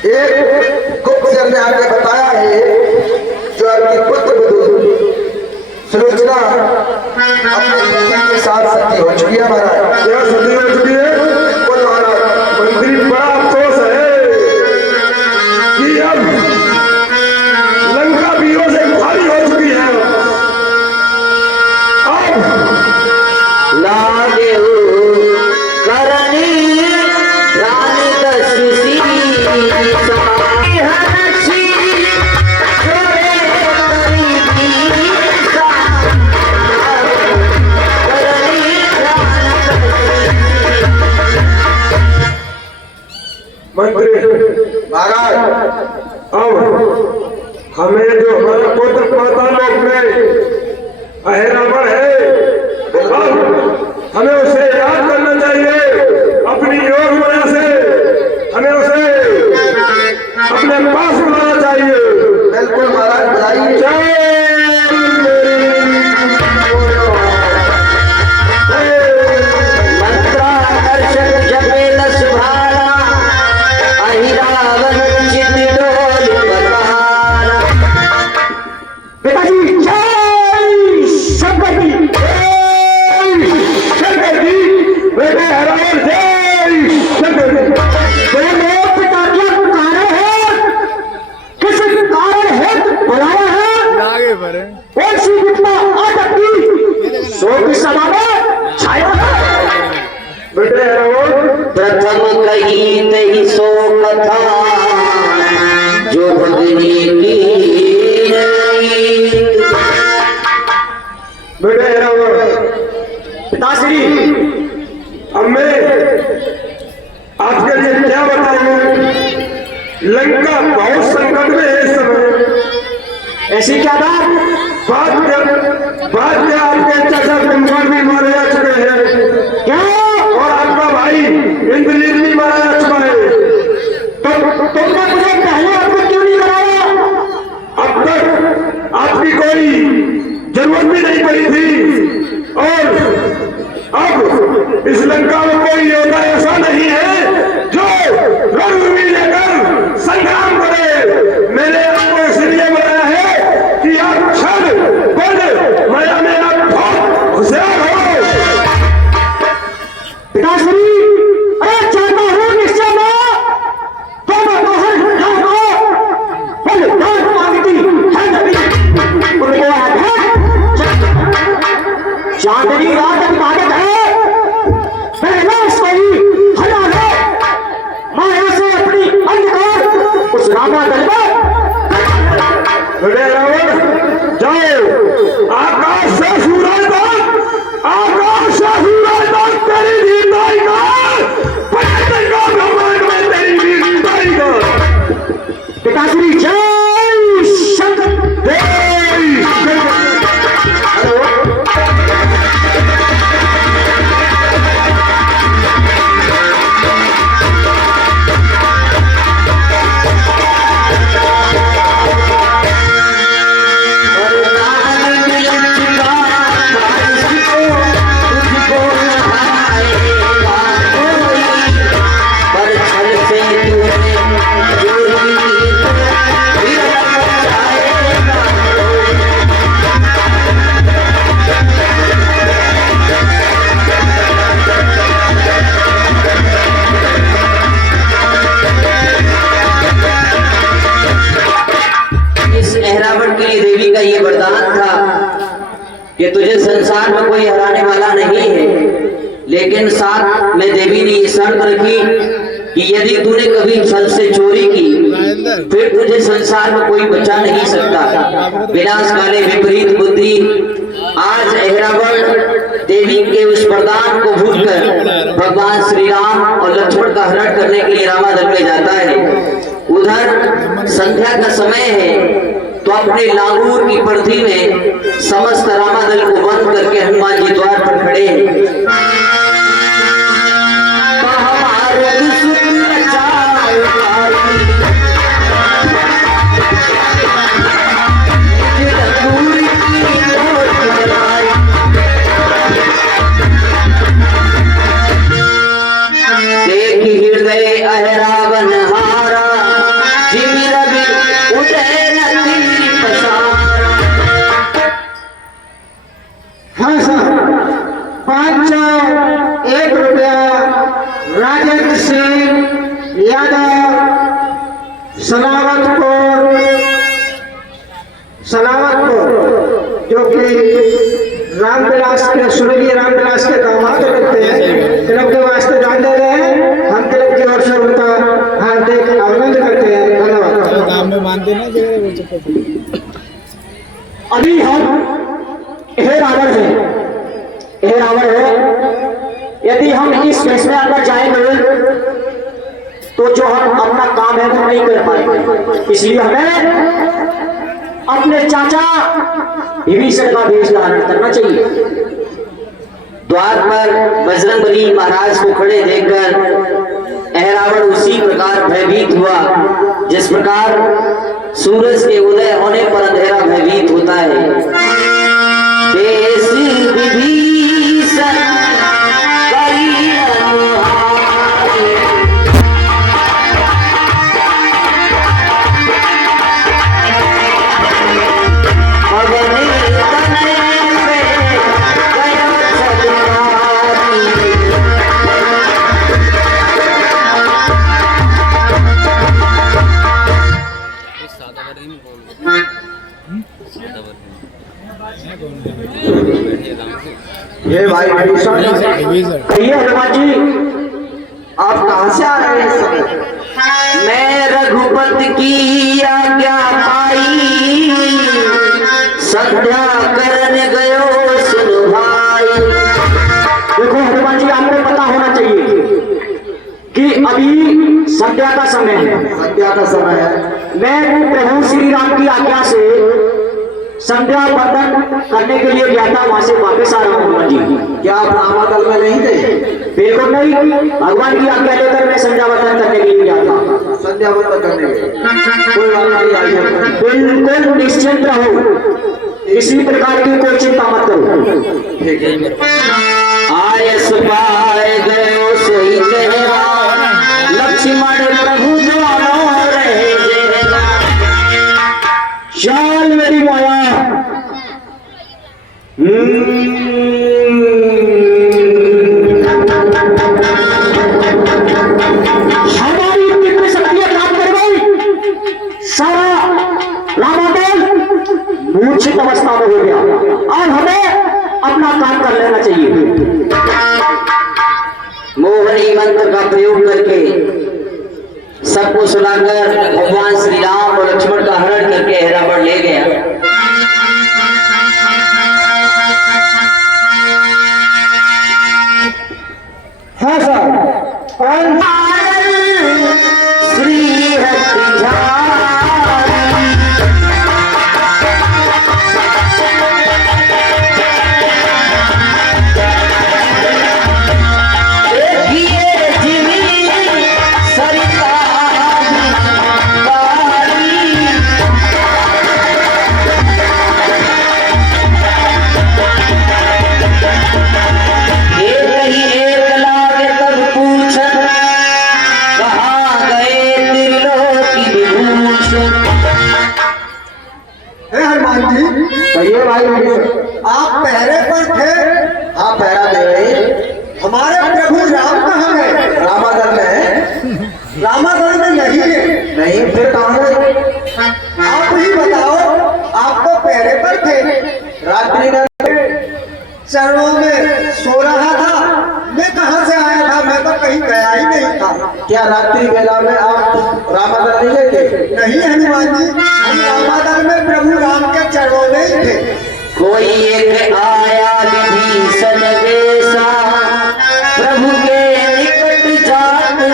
एक गुप्तचर ने आपने बताया है जो आपकी पुत्र बधू सुलोचना अपने पति के साथ सती हो चुकी है महाराज। क्या सती हो चुकी है? बिल्कुल महाराज। मंत्री बड़ा अफसोस है कि अब लंका वीरों से खाली हो चुकी है। अब लागे करनी रानी दसी हरसी जोरे करीबी करनी मंत्री महाराज अब हमें जो हमारा पुत्र पातालोक में अहिरावण है, अब हमें उसे याद करना चाहिए। अपनी योग माया से हमें उसे अपने पास बुलाना चाहिए। बिल्कुल महाराज बुलाइए। मंत्राकर्षक जपे दस भाला अहिरावण चित डोल बताना। पिताजी जय शंकर जी, जय शंकर जी, बेटे हरावर जय शंकर जी। लोग पिताजी पुकारे हैं, किस कारण हेतु बुलाया है? आगे बढ़े कौन सी विपदा आ सकती सो की सभा में छाया है? बेटे हरावर प्रथम कही तही सो कथा जो भगनी की बेटे हरावर पिताश्री अब मैं आपके लिए क्या बताऊं? लंका बहुत संकट में है इस समय। ऐसी क्या बात बात क्या आपके चाचा कुंभकर्ण भी मारे जा चुके हैं। क्या और आपका भाई इंद्रजीत भी मारा जा चुका है। तो तुमने मुझे पहले आपको क्यों नहीं कराया? अब तक आपकी कोई जरूरत भी नहीं पड़ी थी। और अब इस लंका में कोई योद्धा ऐसा नहीं है जो रणभूमि लेकर संग्राम करे। मैंने आपको इसलिए बनाया है कि आप क्षण बल माया में आप बहुत होशियार हो। पिताश्री अरे चाहता हूँ निश्चय में तो मैं बाहर बोले दान मांगती है नबी उनको याद है चांदनी रात इबादत है पहला सोई हला है माया से अपनी अंधकार उस रामा दल में बड़े रावण जाओ आकाश से सूरज तक, आकाश से सूरज तक तेरी वीरताई का पलटेगा ब्रह्मांड में तेरी वीरताई का। पिताश्री जय शंकर जय शंकर। अहिरावण के लिए देवी का ये वरदान था कि तुझे संसार में कोई हराने वाला नहीं है, लेकिन साथ में देवी ने ये शर्त रखी कि यदि तूने कभी छल से चोरी की फिर तुझे संसार में कोई बचा नहीं सकता। विनाश काले विपरीत बुद्धि। आज अहिरावण देवी के उस वरदान को भूलकर भगवान श्री राम और लक्ष्मण का हरण करने के लिए रामादल में जाता है। उधर संध्या का समय है तो अपने लांगूर की परिधि में समस्त रामादल को बंद करके हनुमान जी द्वार पर खड़े हैं। देख हृदय अहिरावण हारा सलावतपुर जो कि रामविलास के सुरवीर रामविलास के दामाद लगते हैं, क्लब के वास्ते जान दे रहे हैं। हम क्लब की ओर से उनका हार्दिक अभिनंदन करते हैं। धन्यवाद। अभी हम हे रावण है, यदि हम इस फेस में अंदर जाएंगे तो जो हम अपना काम है वो नहीं कर पाएंगे, इसलिए हमें अपने चाचा विभीषण का वेश धारण करना चाहिए। द्वार पर बजरंगबली महाराज को खड़े देखकर अहरावण उसी प्रकार भयभीत हुआ जिस प्रकार सूरज के उदय होने पर अंधेरा भयभीत होता है। देश विभीषण करी अनुहारी, अवनी तनय पे गया सलवारी। ये भाई विभीषण, कहिए हनुमान जी, आप कहाँ से आ रहे हैं इस समय? मैं रघुपति की आज्ञा पाई, संध्या करने गयो सुन भाई। देखो हनुमान जी, आपको पता होना चाहिए कि अभी संध्या का समय है। संध्या का समय है। मैं प्रभु श्री राम की आज्ञा से संध्या बंदन करने के लिए गया था, वहां से वापस आ रहा हूँ हनुमान जी। क्या आप रामादल में नहीं थे? बिल्कुल नहीं, भगवान की आज्ञा लेकर मैं संध्या बंदन करने के लिए गया था। संध्या बंदन करने के कोई बात नहीं, आइए। बिल्कुल निश्चिंत रहो, किसी प्रकार की कोई चिंता मत करो। ठीक है। आयस पाए गयो सोई कहरा, लक्ष्मण प्रभु दोनों रहे जेला। चाल मेरी माया, हमारी दिव्य शक्तियां काम कर गई, सारा रामादल मूर्छित अवस्था में हो गया। अब हमें अपना काम कर लेना चाहिए। मोहनी मंत्र का प्रयोग करके सबको सुनाकर भगवान श्री राम और लक्ष्मण का हरण करके अहरावण ले गया। हाँ सर, श्री हरि कहिए भाई विभीषण, आप पहरे पर थे? हाँ, पहरा दे रहे। हमारे प्रभु राम कहाँ गए? रामादल में। रामादल में नहीं है। नहीं, फिर कहाँ गए? आप ही बताओ, आप तो पहरे पर थे, रात्रि का चरणों में सो रहा था। मैं कहाँ से आया था? मैं तो कहीं गया ही नहीं था। क्या रात्रि बेला में आप रामादल नहीं गए थे? नहीं हनुमान जी, हम रामादल में प्रभु राम के चरणों में ही थे। कोई एक आया विभीषण वेशा, प्रभु के निकट जात में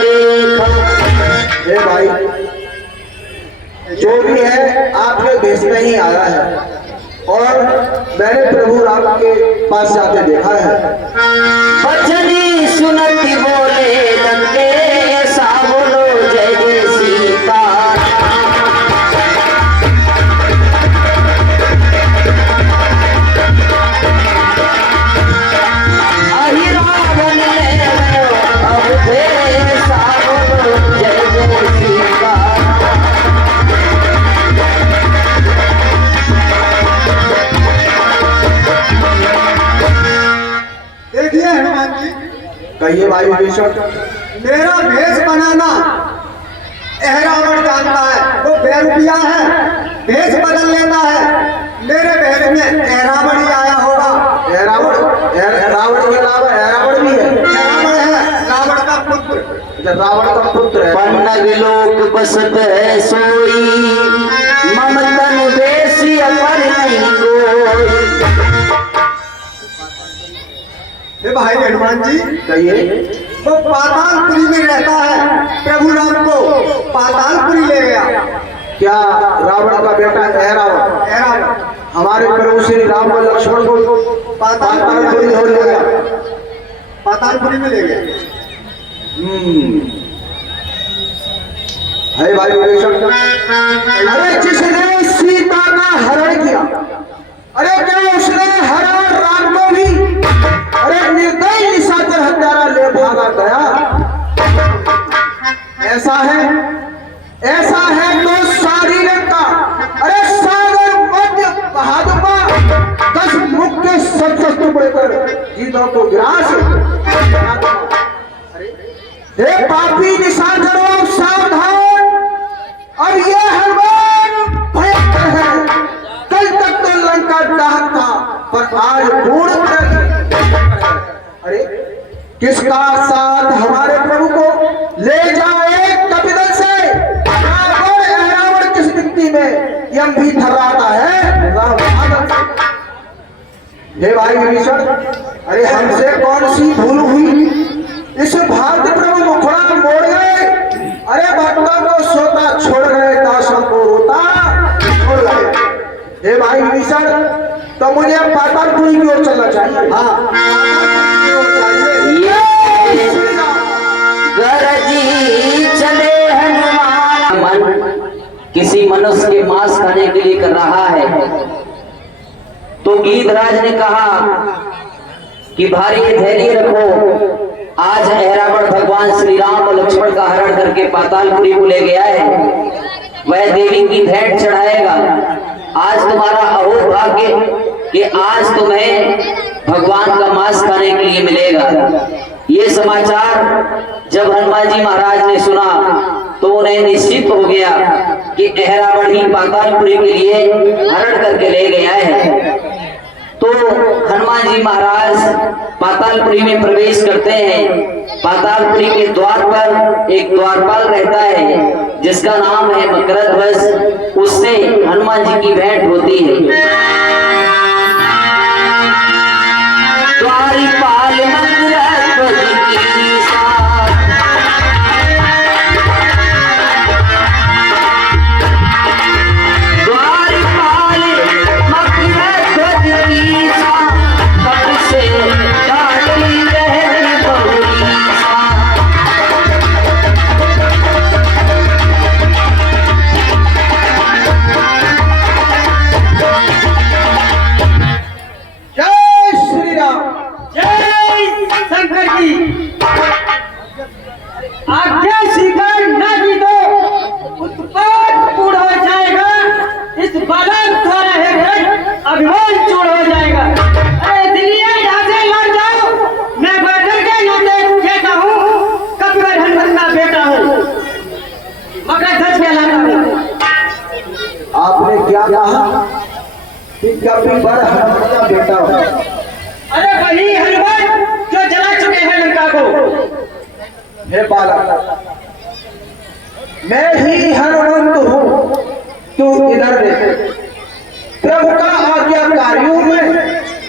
देखा। हे भाई, जो भी है आपके देश में ही आया है और मैंने प्रभु राम के पास जाके देखा है। बचनी सुनती बोले लगे, सा बोलो जय जय सीता। अहि रावण ले गयो अवधेश, सा बोलो जय जय सीता। देखिए हनुमान जी, कहिए भाई विभीषण। मेरा भेष बनाना अहरावण का वेश किया है, भेष बदल लेता है। मेरे भेष में रावण ही आया होगा। रावण के अलावा रावण भी है। रावण है रावण का पुत्र। रावण का पुत्र है। पन्नग लोक बसत है सोई, ममतन वेशी अपर नहीं कोई। हे भाई हनुमान जी कहिए। वो पातालपुरी में रहता है, प्रभु राम को पातालपुरी ले गया। क्या रावण का बेटा है रावण? हमारे प्रभु श्री राम और लक्ष्मण को पातालपुरी ले गया, पातालपुरी में ले गया। है भाई विभीषण। अरे जिसने सीता का हरण किया, अरे क्या उसने हरण राम को भी, अरे निर्दयी निशाचर हत्यारा ले भागा गया। ऐसा है तो सारी लंका, अरे सागर मध्य बहादुर 10 मुख्य संसद टुकड़े कर जीतों को ग्रास। हे पापी निशाचरों सावधान, अब ये हनुमान भयंकर है। कल तक तो लंका डाहक था, पर आज पूर्ण अरे किसका साथ हमारे प्रभु को ले जाओ एक कपिदल से। रावण किस गिनती में यम भी थर्राता है। हे भाई विभीषण, अरे हमसे कौन सी भूल हुई, इस भारत प्रभु मुखड़ा मोड़ गए। अरे भक्तों को सोता छोड़ गए, दासों को रोता छोड़ गए। हे भाई विभीषण, तो मुझे पातालपुरी की ओर चलना चाहिए। हाँ गरजी चले हनुमान। मन किसी मनुष्य के मांस खाने के लिए कर रहा है, तो गीधराज ने कहा कि भारी धैर्य रखो। आज रावण भगवान श्री राम और लक्ष्मण का हरण करके पातालपुरी को ले गया है, वह देवी की भेंट चढ़ाएगा। आज तुम्हारा अहो भाग्य कि आज तुम्हें भगवान का मांस खाने के लिए मिलेगा। ये समाचार जब हनुमान जी महाराज ने सुना तो उन्हें निश्चित हो गया कि रावण ही पातालपुरी के लिए हरण करके ले गया है। तो हनुमान जी महाराज पातालपुरी में प्रवेश करते हैं। पातालपुरी के द्वार पर एक द्वारपाल रहता है जिसका नाम है मकरध्वज। उससे हनुमान जी की भेंट होती है। द्वारपाल मकरध्वज की साथ, द्वारपाल मकरध्वज की साथ, कब से डाली रहती बहुरी साथ। जय श्री राम। जय शंकर जी। आज्ञा स्वीकार न की तो उत्पाद पूर्ण हो जाएगा। इस बालक द्वारा है अभिमान चूर हो जाएगा। अरे इसलिए यहाँ से लौट जाओ। मैं बदल के नाते कहता हूँ, कपिवर हनुमान का बेटा हूँ, मकरध्वज कहलाता हूँ। आपने क्या कहा कि कपिवर हनुमान का बेटा हो? अरे वही हनुमान जो जला चुके हैं लंका को। हे बालक, मैं ही हनुमंत हूँ, तू इधर देख। प्रभु का आज्ञाकारी हूँ मैं।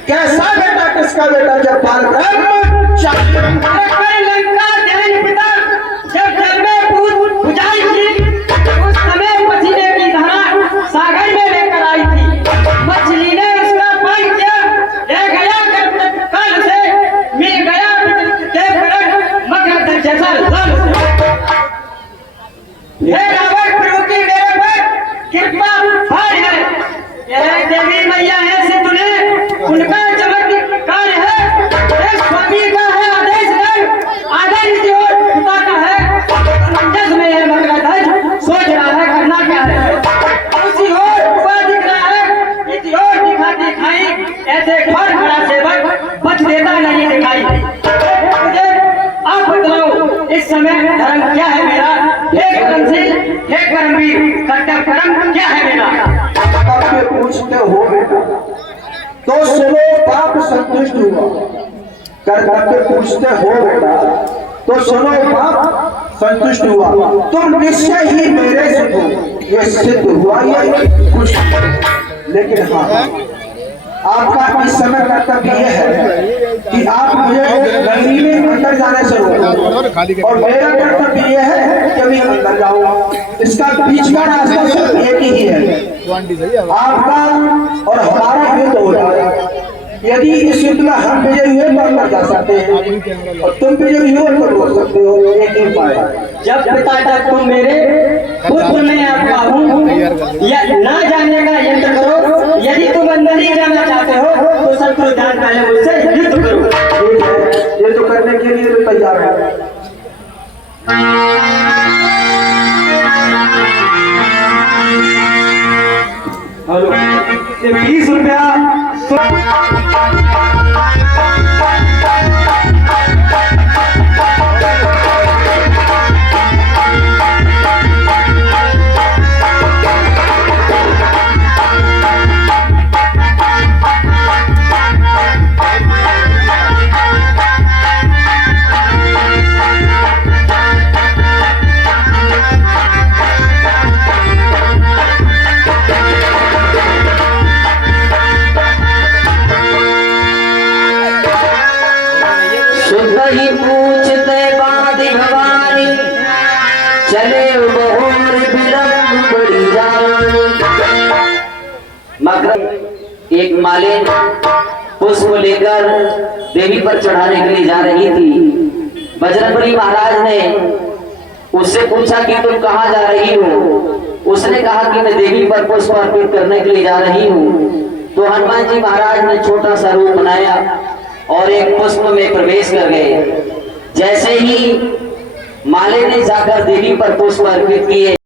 कैसा बेटा, किसका बेटा? जब बाल ब्रह्म चाहिए। अरे लंका दहन पिता जब जल में कूद बुझाई थी, उस समय पसीने की धारा सागर में लेकर आई थी। मछली ने उसका पान किया, ले गया कल से मिल गया मकरध्वज जैसा लाल। हे रावण प्रभु की मेरे पर कृपा भारी है। यह देवी मैया है से तूने उनका चमत्कार है। स्वामी का है आदेश कर, आदेश की ओर पिता का है। समंजस में है मकरध्वज, सोच रहा है करना क्या है। उसी ओर हुआ दिख रहा है, इसी ओर दिखाती खाई। ऐसे खड़ खड़ा सेवक बच देता नहीं दिखाई। मुझे आप बतलाओ इस समय धर्म क्या है मेरा? हे कर्मशील, हे कर्मवीर, कर्तव्य क्या है मेरा? कर्तव्य पूछते हो बेटा तो सुनो, बाप संतुष्ट हुआ। कर्तव्य पूछते हो बेटा तो सुनो, बाप संतुष्ट हुआ। तुम निश्चय ही मेरे से हो, ये सिद्ध हुआ ये कुछ। लेकिन हाँ, आपका इस समय कर्तव्य यह है कि आप मुझे नगरी में अंदर जाने से रोको, और मेरा कर्तव्य यह है कि अभी अंदर जाऊँ। इसका बीच का रास्ता सिर्फ एक ही है, आपका और हमारा युद्ध हो जाए। यदि इस युद्ध में हम विजयी हुए तो अंदर जा सकते हैं, और तुम विजयी हो तो रोक सकते हो। एक ही उपाय, जब पिता तक तुम मेरे पुत्र में आपका हूँ, या ना जाने का यंत्र करो। यदि तुम अंदर ही जाना चाहते हो तो शत्रुदान पहले मुझसे युद्ध करो। ठीक है, ये तो करने के लिए तो तैयार है। हेलो, ये 20 रुपया ही पूछते बादी भवानी, चले बहोर बिलम्ब बड़ी जानी। मगर एक मालिन पुष्प लेकर देवी पर चढ़ाने के लिए जा रही थी। बजरंगबली महाराज ने उससे पूछा कि तुम कहाँ जा रही हो? उसने कहा कि मैं देवी पर पुष्प अर्पित करने के लिए जा रही हूँ। तो हनुमान जी महाराज ने छोटा सा रूप बनाया और एक पुष्प में प्रवेश कर गए। जैसे ही माले ने जाकर देवी पर पुष्प अर्पित किए,